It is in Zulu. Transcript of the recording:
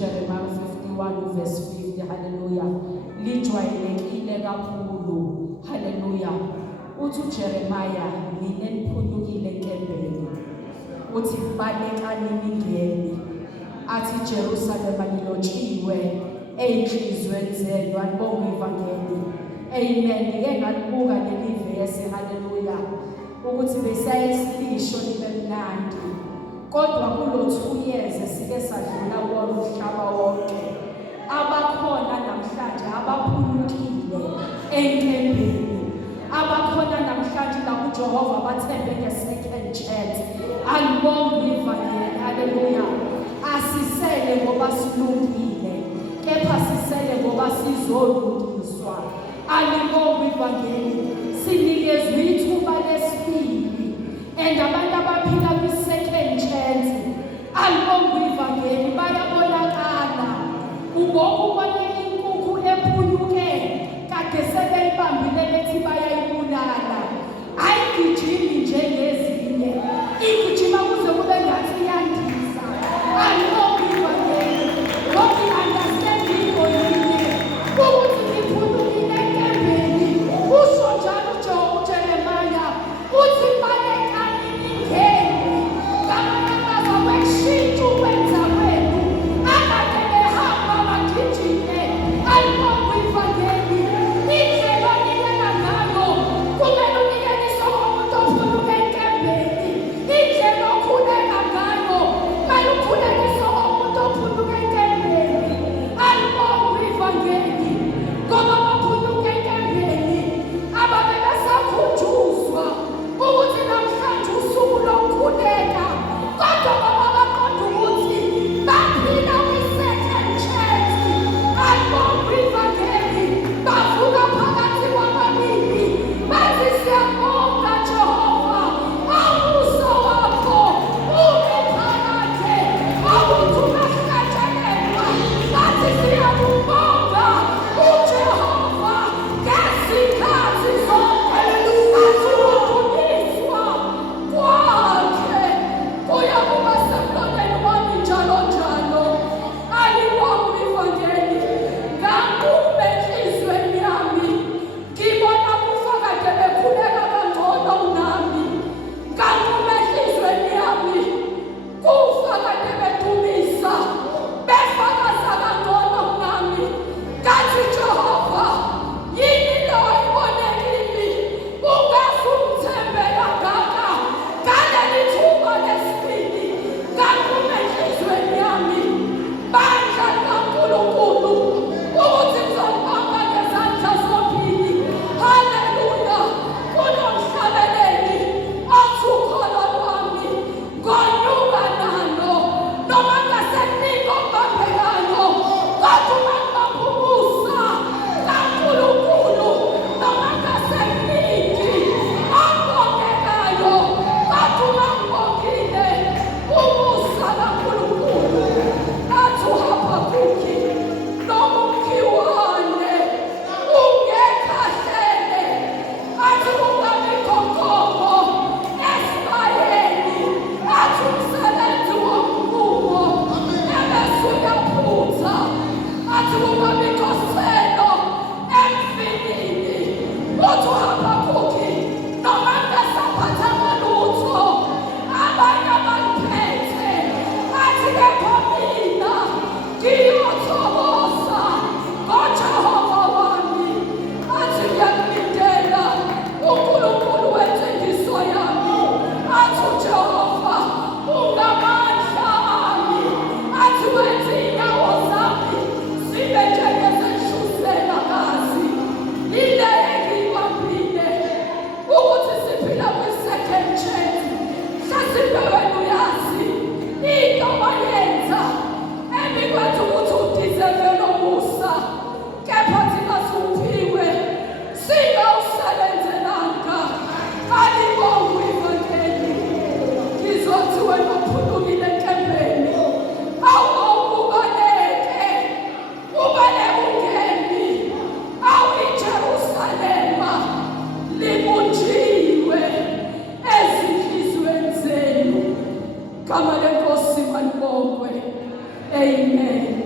Jeremiah 51 verse 50. Hallelujah. Lijwayelekile kakhulu. Hallelujah. Uthi Jeremiah mina niphunyukile enkembeni. Uthi balekani ningeni. Athi Jerusalema nilotshiwe eyinhlizweni zenu. Alibonga ivangeli. Amen. Ngike ngalibuka leli verse. Hallelujah. Ukuthi besayesisho libe mnandi. Kodwa kulo 2 years sike sadlula kuwo umhlaba wonke. Abakhona namhlanje abaphulukile enkembeni. Abakhona namhlanje la kuJehova bathembe nge-second chance. Alibonga ivangeli. Hallelujah. Asisele ngoba silungile, kepha sisele ngoba sizolungiswa. Alibonga ivangeli. Sinikezwe ithuba lesibili and abantu abaphila kwi-second chance. Alibonga ivangeli bayabonakala. Ubone inkukhu ephunyuke kade sebeyibambile bethi bayayibulala. Ayigijimi njengezinye, igijima kuze kube ngathi iyandisa. Alibonga ivangeli. Ngoba i-understanding oyinye ukuthi ngiphulukile enkembeni. Usho njalo uJeremiah uthi balekani ningeni. Kamanakaza kweshintsha ukwenza kwenu. Akade behamba bagijime. Alibonga ivangeli. Indlela onikela ngayo kumele unikelise umuntu ophuluke enkembeni. Indlela okhuleka ngayo kumele ukhulekise umuntu ophuluke enkembeni. Alibonga ivangeli. Ngoba abaphuluke enkembeni ababesakhunjuzwa ukuthi namhlanje usuku lokukhuleka. Kodwa ngoba baqonda ukuthi baphila kwi-second chance. Alibonga ivangeli. Bavuka phakathi kwababili bathi siyabonga Jehova. Awuso wakho ube phakathi. Awuthi ungahlatshelelwa. Bathi siyakubonga uJehova ngesikhathi zonke. Athi ukudumiswa kwakhe kuyakuba semlonyeni wami njalo njalo. Alibonga ivangeli. Ngakume enhlizweni yami ngibona kufa kade bekhuleka kangcono kunami. Ngakume enhlizweni yami kufa kade bedumisa befakaza kangcono kunami. Ngathi Jehova yini lo ayibone kimi ungaze umthembe kangaka ngaleli thuba lesibili. Ngakume enhlizweni yami bandla kaNkulunkulu ukuthi ngizobamba ngezandla zombili. Haleluya. Kunomhlabeleli othi ukholo lwami ngonyuka nalo noma ngaseningi okubambekayo. Kodwa uma ngibaphumusa kaNkulunkulu noma ngaseningi okubambekayo. Kodwa uma ngibongile umusa kaNkulunkulu. Athi uHabakukhi noma umkhiwane ungekhahlele. Athi kungabikho nkomo esibayeni. Athi umsebenzi womvumo ebese uyaphutha. Athi kungabikho selo emfinini. Uthi uHabakukhi noma ngasaphathanga lutho abanye abaliphethe. Athi kepha mina ngiyothokoza ngoJehova wami. Athi ngiyakulindela uNkulunkulu wentengiso yami. Athi uJehova ungamandla ami. Athi wenza inyawo zami zibe njengezeshuzekazi. Ile engiyibambile ukuthi siphila kwi-second chance. Mhlasimpe wena uyazi into wayenza emikwethu ukuthi udizevele umusa. Kepha thina siwuphiwe singawusebenzelanga. Alibonga ivangeli. Ngizothi wena uphulukile enkembeni awubaleke. Ubaleke ungeni. Awu-Jerusalema libunjiwe ezinhlizweni zenu. Gama lenkosi malibongwe. Amen.